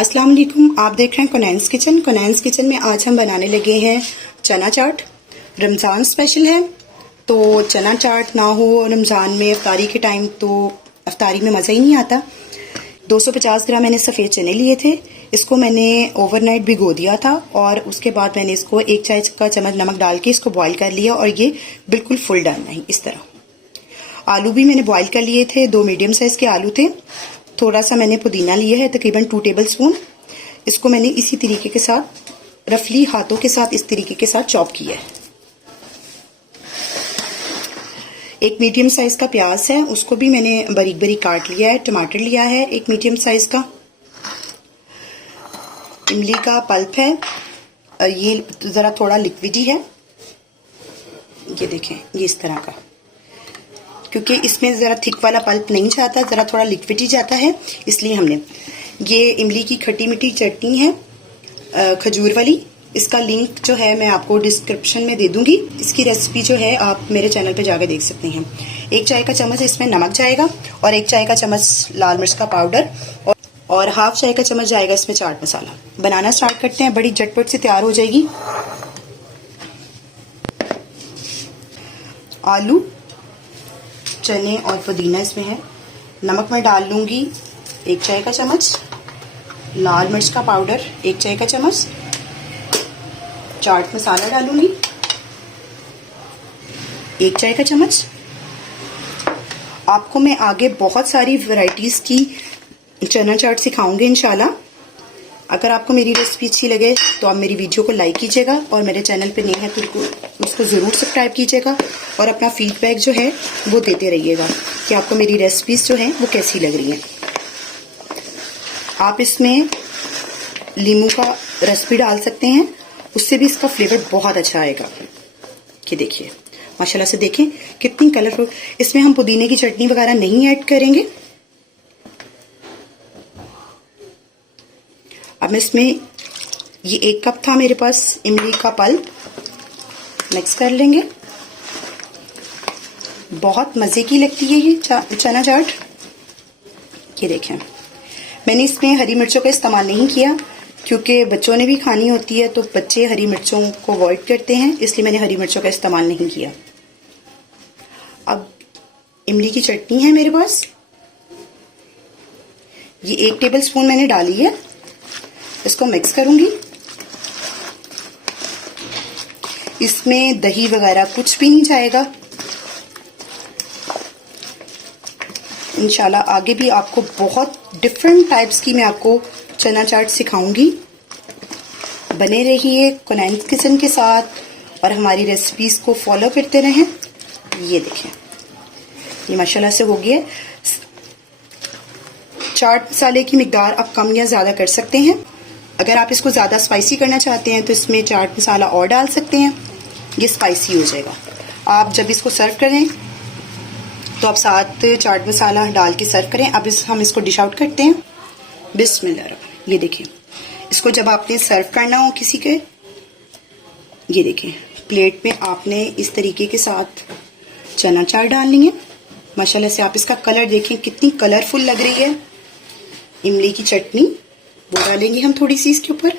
अस्सलाम वालेकुम, आप देख रहे हैं कुनैन्स किचन। कुनैन्स किचन में आज हम बनाने लगे हैं चना चाट। रमज़ान स्पेशल है, तो चना चाट ना हो रमज़ान में अफ्तारी के टाइम तो अफ्तारी में मज़ा ही नहीं आता। 250 ग्राम मैंने सफ़ेद चने लिए थे। इसको मैंने ओवरनाइट भिगो दिया था और उसके बाद मैंने इसको 1 चाय का चम्मच नमक डाल के इसको बॉईल कर लिया और ये बिल्कुल फुल डालना है इस तरह। आलू भी मैंने बॉईल कर लिए थे, 2 मीडियम साइज के आलू थे। थोड़ा सा मैंने पुदीना लिया है, तकरीबन 2 टेबल स्पून। इसको मैंने इसी तरीके के साथ रफली हाथों के साथ इस तरीके के साथ चॉप किया है। 1 मीडियम साइज का प्याज है, उसको भी मैंने बारीक बारीक काट लिया है। टमाटर लिया है 1 मीडियम साइज का। इमली का पल्प है, ये जरा थोड़ा लिक्विड ही है, ये देखें ये इस तरह का, क्योंकि इसमें ज़रा थिक वाला पल्प नहीं जाता, ज़रा थोड़ा लिक्विड ही जाता है, इसलिए हमने। ये इमली की खट्टी मीठी चटनी है खजूर वाली। इसका लिंक जो है मैं आपको डिस्क्रिप्शन में दे दूंगी। इसकी रेसिपी जो है आप मेरे चैनल पे जाकर देख सकते हैं। 1 चाय का चम्मच इसमें नमक जाएगा और 1 चाय का चम्मच लाल मिर्च का पाउडर और हाफ चाय का चम्मच जाएगा इसमें चाट मसाला। बनाना स्टार्ट करते हैं, बड़ी झटपट से तैयार हो जाएगी। आलू, चने और पुदीना इसमें है। नमक मैं डाल लूंगी 1 चाय का चम्मच, लाल मिर्च का पाउडर 1 चाय का चम्मच, चाट मसाला डालूंगी 1 चाय का चम्मच। आपको मैं आगे बहुत सारी वैरायटीज की चना चाट सिखाऊंगी इंशाल्लाह। अगर आपको मेरी रेसिपी अच्छी लगे तो आप मेरी वीडियो को लाइक कीजिएगा और मेरे चैनल पे नए हैं तो उसको ज़रूर सब्सक्राइब कीजिएगा और अपना फीडबैक जो है वो देते रहिएगा कि आपको मेरी रेसिपीज जो हैं वो कैसी लग रही हैं। आप इसमें नींबू का रस भी डाल सकते हैं, उससे भी इसका फ्लेवर बहुत अच्छा आएगा। ये देखिए माशाल्लाह से देखें कितनी कलरफुल। इसमें हम पुदीने की चटनी वगैरह नहीं ऐड करेंगे। अब इसमें ये 1 कप था मेरे पास इमली का पल्प, मिक्स कर लेंगे। बहुत मज़े की लगती है ये चना चाट। ये देखें मैंने इसमें हरी मिर्चों का इस्तेमाल नहीं किया क्योंकि बच्चों ने भी खानी होती है, तो बच्चे हरी मिर्चों को अवॉइड करते हैं, इसलिए मैंने हरी मिर्चों का इस्तेमाल नहीं किया। अब इमली की चटनी है मेरे पास, ये 1 टेबल स्पून मैंने डाली है। इसको मिक्स करूंगी। इसमें दही वगैरह कुछ भी नहीं जाएगा। इंशाल्लाह आगे भी आपको बहुत डिफरेंट टाइप्स की मैं आपको चना चाट सिखाऊंगी। बने रहिए कुनैन्स किचन के साथ और हमारी रेसिपीज को फॉलो करते रहें। ये देखें ये माशाल्लाह से हो गया। चाट मसाले की मिकदार आप कम या ज़्यादा कर सकते हैं। अगर आप इसको ज़्यादा स्पाइसी करना चाहते हैं तो इसमें चाट मसाला और डाल सकते हैं, ये स्पाइसी हो जाएगा। आप जब इसको सर्व करें तो आप साथ चाट मसाला डाल के सर्व करें। अब हम इसको डिश आउट करते हैं। बिस्मिल्लाह। ये देखें इसको जब आपने सर्व करना हो किसी के, ये देखें प्लेट में आपने इस तरीके के साथ चना चाट डालनी है। माशाल्लाह से आप इसका कलर देखें कितनी कलरफुल लग रही है। इमली की चटनी वो डालेंगे हम थोड़ी सी इसके ऊपर।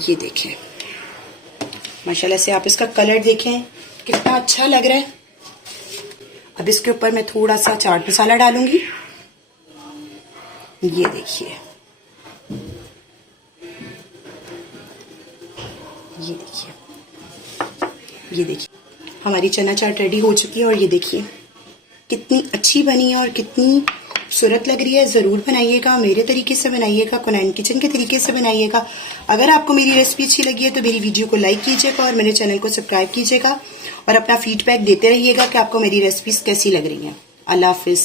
ये देखें माशाल्लाह से आप इसका कलर देखें कितना अच्छा लग रहा है। अब इसके ऊपर मैं थोड़ा सा चाट मसाला डालूंगी। ये देखिए ये देखिए ये देखिए हमारी चना चाट रेडी हो चुकी है और ये देखिए कितनी अच्छी बनी है और कितनी खूबसूरत लग रही है। ज़रूर बनाइएगा, मेरे तरीके से बनाइएगा, कुनैन्स किचन के तरीके से बनाइएगा। अगर आपको मेरी रेसिपी अच्छी लगी है तो मेरी वीडियो को लाइक कीजिएगा और मेरे चैनल को सब्सक्राइब कीजिएगा और अपना फीडबैक देते रहिएगा कि आपको मेरी रेसिपीज कैसी लग रही हैं। अल्लाह हाफिज़।